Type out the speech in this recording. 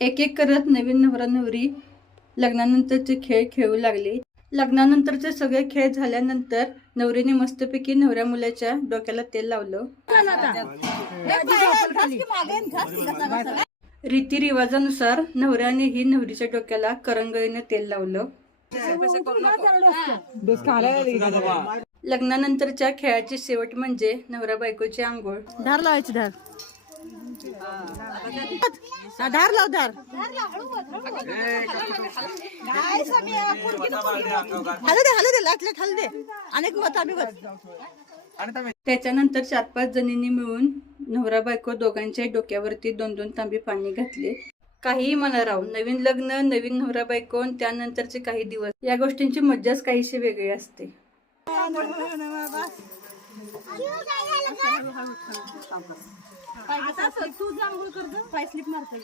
एक एक करत नवीन नवरा नवरी लग्नानंतरचे खेळ खेळू लागले. लग्नानंतरचे सगळे खेळ झाल्यानंतर नवरीने मस्तपैकी नवऱ्या मुलाच्या डोक्याला तेल लावलं. रीतिरिवाजानुसार नवऱ्यानेही नवरीच्या डोक्याला करंगळीने तेल लावलं. लग्नानंतरच्या खेळाची शेवट म्हणजे नवरा बायकोची आंघोळ. धार लावायची धार धार लाव धार हलू दे लाटलेट हलू दे अनेक मत आम्ही बस. त्याच्यानंतर 4-5 जणींनी मिळून नवरा बायको दोघांच्या डोक्यावरती 2-2 तांबे पाणी घातले. काहीही म्हणा राव, नवीन लग्न, नवीन नवरा बायको, त्यानंतरचे काही दिवस, या गोष्टींची मज्जाच काहीशी वेगळी असते. तू जांभूळ कर पाय स्लिप मारते.